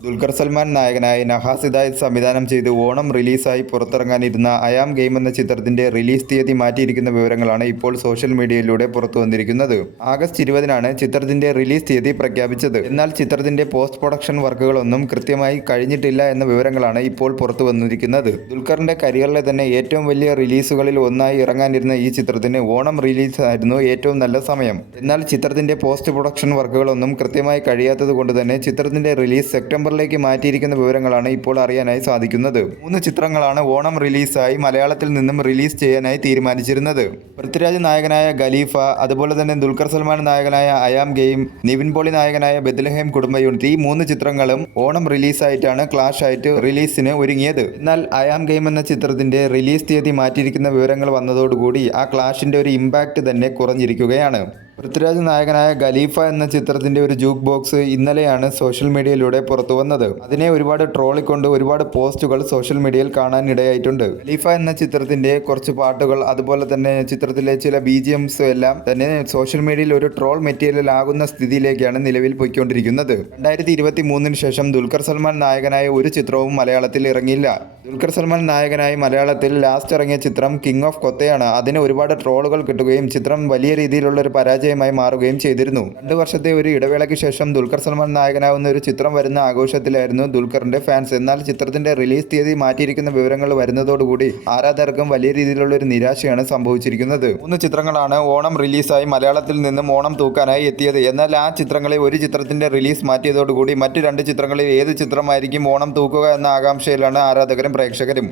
ദുൽഖർ സൽമാൻ നായകനായി നഹാസ് ഹിദായത്ത് സംവിധാനം ചെയ്ത് ഓണം റിലീസായി പുറത്തിറങ്ങാനിരുന്ന അയാം ഗെയിം എന്ന ചിത്രത്തിന്റെ റിലീസ് തീയതി മാറ്റിയിരിക്കുന്ന വിവരങ്ങളാണ് ഇപ്പോൾ സോഷ്യൽ മീഡിയയിലൂടെ പുറത്തു വന്നിരിക്കുന്നത്. ആഗസ്റ്റ് 20-നാണ് ചിത്രത്തിന്റെ റിലീസ് തീയതി പ്രഖ്യാപിച്ചത്. എന്നാൽ ചിത്രത്തിന്റെ പോസ്റ്റ് പ്രൊഡക്ഷൻ വർക്കുകളൊന്നും കൃത്യമായി കഴിഞ്ഞിട്ടില്ല എന്ന വിവരങ്ങളാണ് ഇപ്പോൾ പുറത്തു വന്നിരിക്കുന്നത്. ദുൽഖറിന്റെ കരിയറിലെ തന്നെ ഏറ്റവും വലിയ റിലീസുകളിൽ ഒന്നായി ഇറങ്ങാനിരുന്ന ഈ ചിത്രത്തിന് ഓണം റിലീസായിരുന്നു ഏറ്റവും നല്ല സമയം. എന്നാൽ ചിത്രത്തിന്റെ പോസ്റ്റ് പ്രൊഡക്ഷൻ വർക്കുകളൊന്നും കൃത്യമായി കഴിയാത്തത് കൊണ്ട് തന്നെ ചിത്രത്തിന്റെ റിലീസ് സെപ്റ്റംബറിലേക്ക് മാറ്റിയിരിക്കുന്ന വിവരങ്ങളാണ് ഇപ്പോൾ അറിയാനായി സാധിക്കുന്നത്. 3 ചിത്രങ്ങളാണ് ഓണം റിലീസായി മലയാളത്തിൽ നിന്നും റിലീസ് ചെയ്യാനായി തീരുമാനിച്ചിരുന്നത്. പൃഥ്വിരാജ് നായകനായ ഖലീഫ, അതുപോലെ തന്നെ ദുൽഖർ സൽമാൻ നായകനായ അയാം ഗെയിം, നിവിൻ പോളി നായകനായ ബെത്ലഹേം കുടുംബ യൂണിറ്റ്, ഈ 3 ചിത്രങ്ങളും ഓണം റിലീസായിട്ടാണ് ക്ലാഷ് ആയിട്ട് റിലീസിന് ഒരുങ്ങിയത്. എന്നാൽ അയാം ഗെയിം എന്ന ചിത്രത്തിന്റെ റിലീസ് തീയതി മാറ്റിയിരിക്കുന്ന വിവരങ്ങൾ വന്നതോടുകൂടി ആ ക്ലാഷിന്റെ ഒരു ഇമ്പാക്റ്റ് തന്നെ കുറഞ്ഞിരിക്കുകയാണ്. പൃഥ്വിരാജ് നായകനായ ഖലീഫ എന്ന ചിത്രത്തിന്റെ ഒരു ജൂക്ക് ബോക്സ് ഇന്നലെയാണ് സോഷ്യൽ മീഡിയയിലൂടെ പുറത്തു വന്നത്. അതിനെ ഒരുപാട് ട്രോളിക്കൊണ്ട് ഒരുപാട് പോസ്റ്റുകൾ സോഷ്യൽ മീഡിയയിൽ കാണാൻ ഇടയായിട്ടുണ്ട്. ഖലീഫ എന്ന ചിത്രത്തിന്റെ കുറച്ച് പാട്ടുകൾ, അതുപോലെ തന്നെ ചിത്രത്തിലെ ചില BGMs എല്ലാം തന്നെ സോഷ്യൽ മീഡിയയിൽ ഒരു ട്രോൾ മെറ്റീരിയൽ ആകുന്ന സ്ഥിതിയിലേക്കാണ് നിലവിൽ പോയിക്കൊണ്ടിരിക്കുന്നത്. 2023 ശേഷം ദുൽഖർ സൽമാൻ നായകനായ ഒരു ചിത്രവും മലയാളത്തിൽ ഇറങ്ങിയില്ല. ദുൽഖർ സൽമാൻ നായകനായി മലയാളത്തിൽ ലാസ്റ്റ് ഇറങ്ങിയ ചിത്രം കിങ് ഓഫ് കൊത്തയാണ്. അതിന് ഒരുപാട് ട്രോളുകൾ കിട്ടുകയും ചിത്രം വലിയ രീതിയിലുള്ള ഒരു പരാജയമായി മാറുകയും ചെയ്തിരുന്നു. 2 വർഷത്തെ ഒരു ഇടവേളയ്ക്ക് ശേഷം ദുൽഖർ സൽമാൻ നായകനാവുന്ന ഒരു ചിത്രം വരുന്ന ആഘോഷത്തിലായിരുന്നു ദുൽഖറിന്റെ ഫാൻസ്. എന്നാൽ ചിത്രത്തിന്റെ റിലീസ് തീയതി മാറ്റിയിരിക്കുന്ന വിവരങ്ങൾ വരുന്നതോടുകൂടി ആരാധകർക്കും വലിയ രീതിയിലുള്ള ഒരു നിരാശയാണ് സംഭവിച്ചിരിക്കുന്നത്. 3 ചിത്രങ്ങളാണ് ഓണം റിലീസായി മലയാളത്തിൽ നിന്നും ഓണം തൂക്കാനായി എത്തിയത്. എന്നാൽ ആ ചിത്രങ്ങളിൽ ഒരു ചിത്രത്തിന്റെ റിലീസ് മാറ്റിയതോടുകൂടി മറ്റു 2 ചിത്രങ്ങളിൽ ഏത് ചിത്രമായിരിക്കും ഓണം തൂക്കുക എന്ന ആകാംക്ഷയിലാണ് ആരാധകരും പ്രേക്ഷകരും.